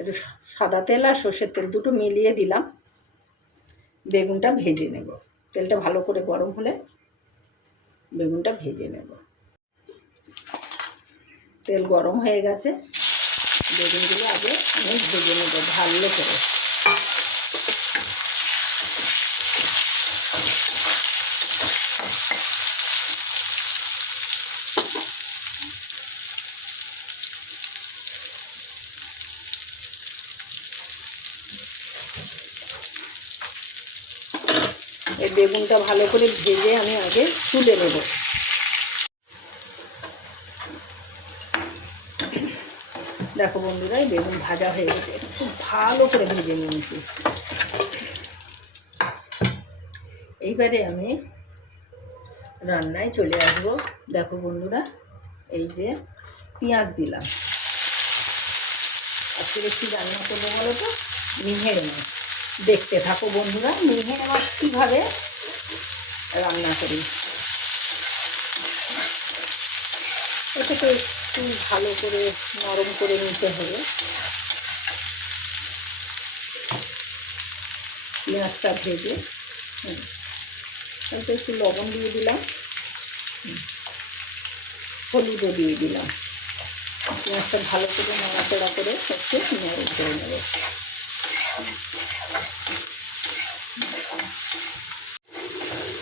একটু সাদা তেল আর সর্ষের তেল দুটো মিলিয়ে দিলাম। বেগুনটা ভেজে নেব। তেলটা ভালো করে গরম হলে বেগুনটা ভেজে নেব। তেল গরম হয়ে গেছে। বেগুনগুলো আগে আমি ভেজে নেব ভালো করে। এই বেগুনটা ভালো করে ভেজে আমি আগে তুলে নেব। দেখো বন্ধুরা বেগুন ভাজা হয়ে গেছে। খুব ভালো করে ভেজে নিয়েছি। এইবারে আমি রান্নায় চলে আসব। দেখো বন্ধুরা, এই যে পেঁয়াজ দিলাম। আজকে একটু রান্না করব বলো তো? মিহের মাছ। দেখতে থাকো বন্ধুরা মিহের মাছ কীভাবে রান্না করি। এটাকে একটু ভালো করে নরম করে নিতে হবে। পেঁয়াজটা ভেজে, হুম। একটু লবণ দিয়ে দিলাম হলুদও দিয়ে দিলাম। পেঁয়াজটা ভালো করে নাড়াচাড়া করে একটু নরম করে নেব।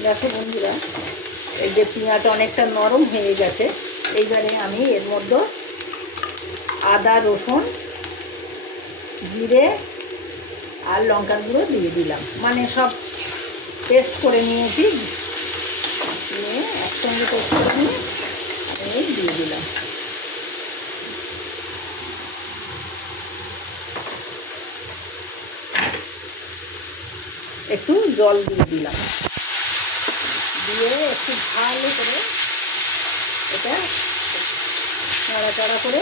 দেখো বন্ধুরা, এই যে পেঁয়াজটা অনেকটা নরম হয়ে গেছে। এইবারে আমি এর মধ্যে আদা, রসুন, জিরে আর লঙ্কা গুঁড়ো দিয়ে দিলাম। মানে সব পেস্ট করে নিয়েছি। নিয়ে একসঙ্গে পেস্ট করে নিয়ে দিয়ে দিলাম। একটু জল দিয়ে দিলাম। দিয়ে একটু ভালো করে এটা নাড়াচাড়া করে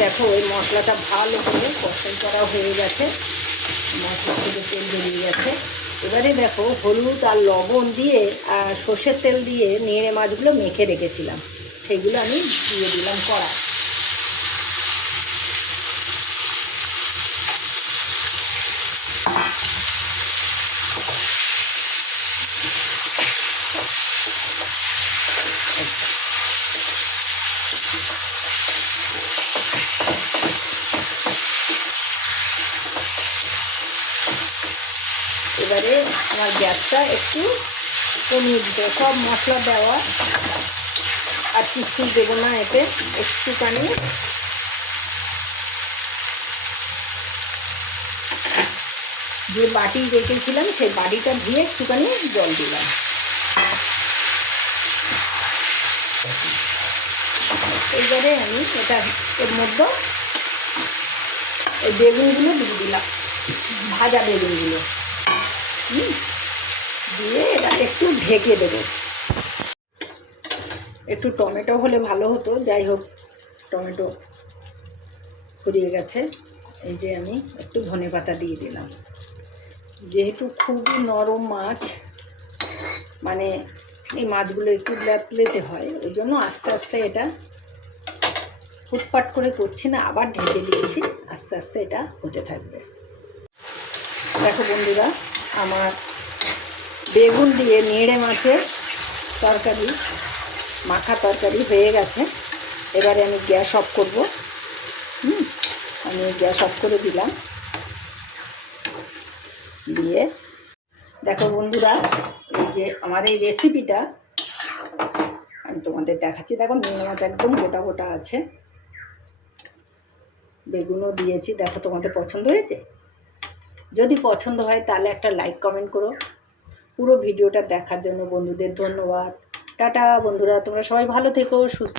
দেখো ওই মশলাটা ভালো করে কষাই করা হয়ে গেছে। মশলা থেকে তেল বেরিয়ে গেছে। এবারে দেখো হলুদ আর লবণ দিয়ে আর সর্ষের তেল দিয়ে নেড়ে মাছগুলো মেখে রেখেছিলাম। সেগুলো আমি দিয়ে দিলাম কড়া এবারে আমার গ্যাসটা একটু কমিয়ে দিতে সব মশলা দেওয়া আর কিছু দেবো না এতে, একটুখানি। যে বাটি রেখেছিলাম, সেই বাটিটা ধুয়ে একটুখানি জল দিলাম। এইবারে আমি এটা এর মধ্যে এই বেগুনগুলো দিয়ে দিলাম, ভাজা বেগুনগুলো। দিয়ে এটাকে একটু ঢেকে দেবো। একটু টমেটো হলে ভালো হতো, যাই হোক, টমেটো ফুরিয়ে গেছে। এই যে আমি একটু ধনে পাতা দিয়ে দিলাম। যেহেতু খুবই নরম মাছ মানে এই মাছগুলো একটু লেতে হয়, ওই জন্য আস্তে আস্তে এটা ফুটপাট করে করছি না, আবার ঢেকে দিয়েছি, আস্তে আস্তে এটা হতে থাকবে। দেখো বন্ধুরা আমার বেগুন দিয়ে নেড়ে মাছের তরকারি, মাখা তরকারি হয়ে গেছে। এবারে আমি গ্যাস অফ করব। হুম, আমি গ্যাস অফ করে দিলাম। দিয়ে, দেখো বন্ধুরা, এই যে আমার এই রেসিপিটা আমি তোমাদের দেখাচ্ছি। দেখো নেড়ে মাছ একদম গোটা গোটা আছে। বেগুনও দিয়েছি। দেখো তোমাদের পছন্দ হয়েছে? যদি পছন্দ হয়, তাহলে একটা লাইক কমেন্ট করো। পুরো ভিডিওটা দেখার জন্য বন্ধুদের ধন্যবাদ। টাটা বন্ধুরা, তোমরা সবাই ভালো থেকো, সুস্থ